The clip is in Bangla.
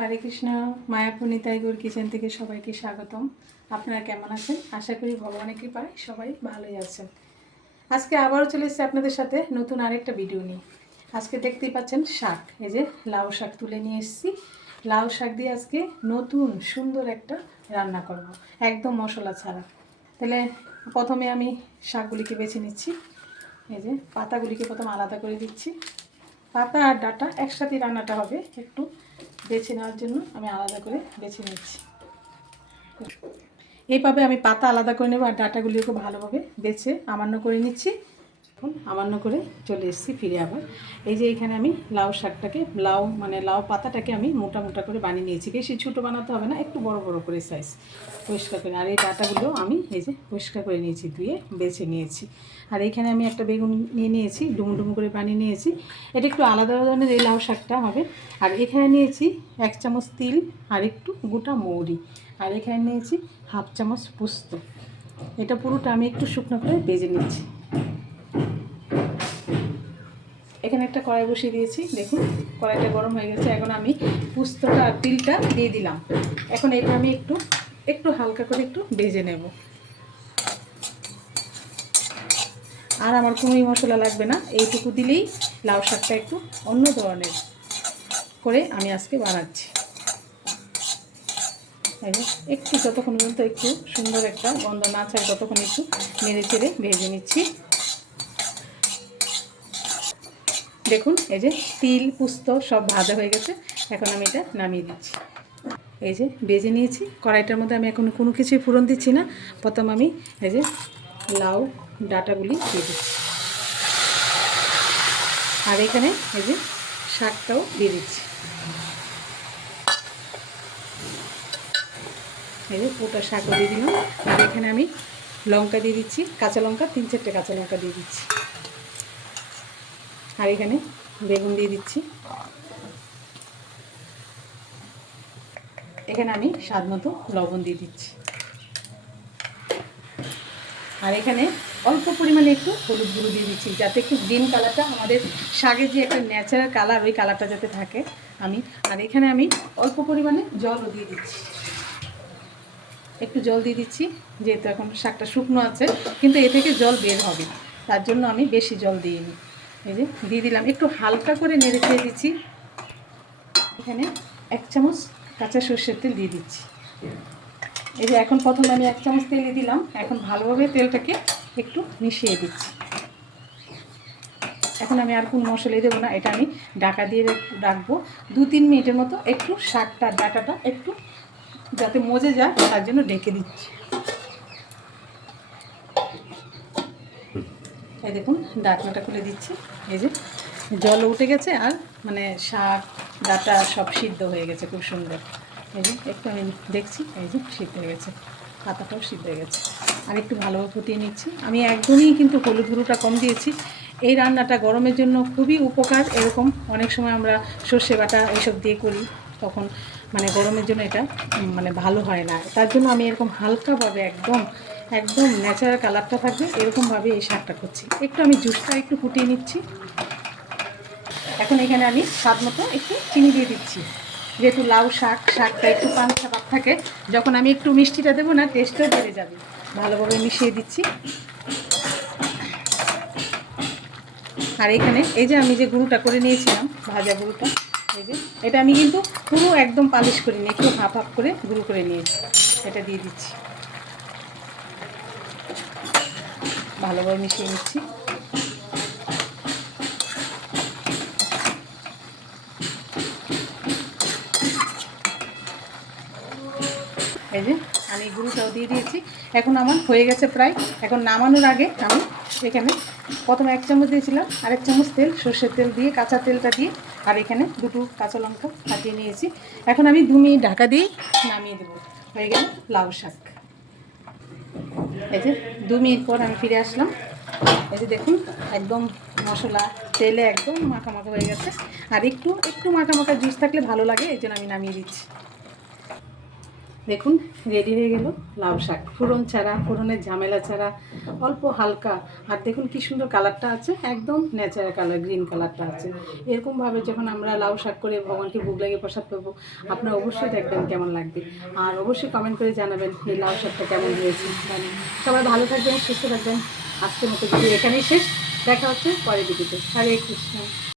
হরে কৃষ্ণ মায়াপুর তাইগুর কিচেন থেকে সবাইকে স্বাগতম। আপনারা কেমন আছেন? আশা করি ভগবানের কৃপায় সবাই ভালোই আছেন। আজকে আবারও চলে এসেছি আপনাদের সাথে নতুন আরেকটা ভিডিও নিয়ে। আজকে দেখতেই পাচ্ছেন শাক। এই যে লাউ শাক তুলে নিয়ে এসেছি। লাউ শাক দিয়ে আজকে নতুন, সুন্দর একটা রান্না করব। একদম মশলা ছাড়া। তাহলে প্রথমে আমি শাকগুলিকে বেছে নিচ্ছি। এই যে পাতাগুলিকে প্রথম আলাদা করে দিচ্ছি। পাতা আর ডাটা একসাথে রান্নাটা হবে একটু। বেছে নেওয়ার জন্য আমি আলাদা করে বেছে নিচ্ছি। এইভাবে আমি পাতা আলাদা করে নেব আর ডাটাগুলিও খুব ভালোভাবে বেছে আমান্য করে নিচ্ছি। এখন আমান্য করে চলে এসেছি, ফিরে আবার। এই যে এখানে আমি লাউ শাকটাকে, লাউ মানে লাউ পাতাটাকে আমি মোটা মোটা করে বানিয়ে নিয়েছি। বেশি ছোটো বানাতে হবে না, একটু বড় বড় করে সাইজ পরিষ্কার করে। আর এই ডাটাগুলো আমি এই যে পরিষ্কার করে নিয়েছি, ধুয়ে বেছে নিয়েছি। আর এখানে আমি একটা বেগুন নিয়ে নিয়েছি ডুমু ডুমু করে বানিয়ে নিয়েছি। এটা একটু আলাদা ধরনের এই লাউ শাকটা হবে। আর এখানে নিয়েছি এক চামচ তিল আর একটু গোটা মৌরি। আর এখানে নিয়েছি হাফ চামচ পোস্ত। এটা পুরোটা আমি একটু শুকনো করে ভেজে নিচ্ছি। এখানে একটা কড়াই বসিয়ে দিয়েছি, দেখুন, কড়াইটা গরম হয়ে গেছে। এখন আমি পুস্তটা আর তিলটা দিয়ে দিলাম। এখন এটা আমি একটু একটু হালকা করে একটু ভেজে নেব। আর আমার কোনোই মশলা লাগবে না, এইটুকু দিলেই লাউ শাকটা একটু অন্য ধরনের করে আমি আজকে বানাচ্ছি। একটু যতক্ষণ পর্যন্ত একটু সুন্দর একটা গন্ধ না ছাড়ে, ততক্ষণ একটু নেড়ে চেড়ে ভেজে নিচ্ছি। দেখুন, এই যে তিল, পুস্ত সব ভাজা হয়ে গেছে। এখন আমি এটা নামিয়ে দিচ্ছি। এই যে বেজে নিয়েছি। কড়াইটার মধ্যে আমি এখন কোনো কিছুই ফোড়ন দিচ্ছি না। প্রথম আমি এই যে লাউ, ডাটাগুলি দিয়ে দিচ্ছি। আর এখানে এই যে শাকটাও দিয়ে দিচ্ছি। এই যে পুরোটা শাকও দিয়ে দিলাম। আর এখানে আমি লঙ্কা দিয়ে দিচ্ছি। কাঁচা লঙ্কা, তিন চারটে কাঁচা লঙ্কা দিয়ে দিচ্ছি। আর এখানে বেগুন দিয়ে দিচ্ছি। এখানে আমি স্বাদ মতো লবণ দিয়ে দিচ্ছি। আর এখানে অল্প পরিমাণে একটু হলুদ গুঁড়ো দিয়ে দিচ্ছি, যাতে একটু গ্রিন কালারটা আমাদের শাকের যে একটা ন্যাচারাল কালার ওই কালারটা যাতে থাকে আমি। আর এখানে আমি অল্প পরিমাণে জলও দিয়ে দিচ্ছি। একটু জল দিয়ে দিচ্ছি, যেহেতু এখন শাকটা শুকনো আছে, কিন্তু এ থেকে জল বের হবে তার জন্য আমি বেশি জল দিইনি। এই যে, দিয়ে দিলাম। একটু হালকা করে নেড়ে চেয়ে দিচ্ছি। এখানে এক চামচ কাঁচা সর্ষের তেল দিয়ে দিচ্ছি। এই যে, এখন প্রথমে আমি এক চামচ তেল দিলাম। এখন ভালোভাবে তেলটাকে একটু মিশিয়ে দিচ্ছি। এখন আমি আর কোনো মশলাই দেবো না। এটা আমি ডাকা দিয়ে রাখব। দু তিন মিনিটের মতো একটু শাকটা, ডাটাটা একটু যাতে মজে যায়, তার জন্য ডেকে দিচ্ছি। এই দেখুন, ডাকনাটা খুলে দিচ্ছি। এই যে, জল উঠে গেছে আর মানে শাক, ডাটা সব সিদ্ধ হয়ে গেছে, খুব সুন্দর। এই যে, একটু আমি দেখছি, এই যে, সিদ্ধ হয়ে গেছে, পাতাটাও সিদ্ধ হয়ে গেছে। আর একটু ভালোভাবে ফুটিয়ে নিচ্ছি। আমি একদমই কিন্তু হলুদ গুঁড়োটা কম দিয়েছি। এই রান্নাটা গরমের জন্য খুবই উপকার। এরকম অনেক সময় আমরা সর্ষে বাটা এইসব দিয়ে করি, তখন মানে গরমের জন্য এটা মানে ভালো হয় না। তার জন্য আমি এরকম হালকাভাবে একদম একদম ন্যাচারাল কালারটা থাকবে, এরকমভাবে এই শাকটা করছি। একটু আমি জুসটা একটু ফুটিয়ে নিচ্ছি। এখন এখানে আমি স্বাদ মতো একটু চিনি দিয়ে দিচ্ছি। যেহেতু লাউ শাক, শাকটা একটু পাঁচটা ভাব থাকে, যখন আমি একটু মিষ্টিটা দেবো না টেস্টও বেড়ে যাবে। ভালোভাবে মিশিয়ে দিচ্ছি। আর এখানে এই যে আমি যে গুঁড়োটা করে নিয়েছিলাম, ভাজা গুঁড়োটা এটা আমি কিন্তু পুরো একদম পালিশ করিনি একটু হাফ হাফ করে গুঁড়ো করে নিয়েছি। এটা দিয়ে দিচ্ছি। ভালোভাবে মিশিয়ে নিচ্ছি। এই যে, আমি গুঁড়োটাও দিয়ে দিয়েছি। এখন আমার হয়ে গেছে প্রায়। এখন নামানোর আগে আমি এখানে প্রথমে এক চামচ দিয়েছিলাম আর এক চামচ তেল, সর্ষের তেল দিয়ে, কাঁচা তেলটা দিয়ে, আর এখানে দুটো কাঁচা লঙ্কা কাটিয়ে নিয়েছি। এখন আমি দু মিনিট ঢাকা দিয়ে নামিয়ে দেবো। হয়ে গেল লাউ শাক। এই যে, দু মিনিট পর আমি ফিরে আসলাম। এই যে দেখুন, একদম মশলা, তেলে একদম মাখা মাখা হয়ে গেছে। আর একটু একটু মাখা মাখা জুস থাকলে ভালো লাগে, এই জন্য আমি নামিয়ে দিচ্ছি। দেখুন রেডি হয়ে গেল লাউ শাক। ফোড়ন ছাড়া, ফোড়নের ঝামেলা ছাড়া, অল্প হালকা। আর দেখুন কি সুন্দর কালারটা আছে, একদম ন্যাচারাল কালার গ্রিন কালারটা আছে। এরকমভাবে যখন আমরা লাউ শাক করে ভগবানকে ভোগ লাগিয়ে প্রসাদ পাবো, আপনার অবশ্যই দেখবেন কেমন লাগবে। আর অবশ্যই কমেন্ট করে জানাবেন এই লাউ শাকটা কেমন হয়েছে। সবাই ভালো থাকবেন, সুস্থ থাকবেন। আজকের মতো ভিডিও এখানেই শেষ। দেখা হচ্ছে পরের ভিডিওতে হরে কৃষ্ণ।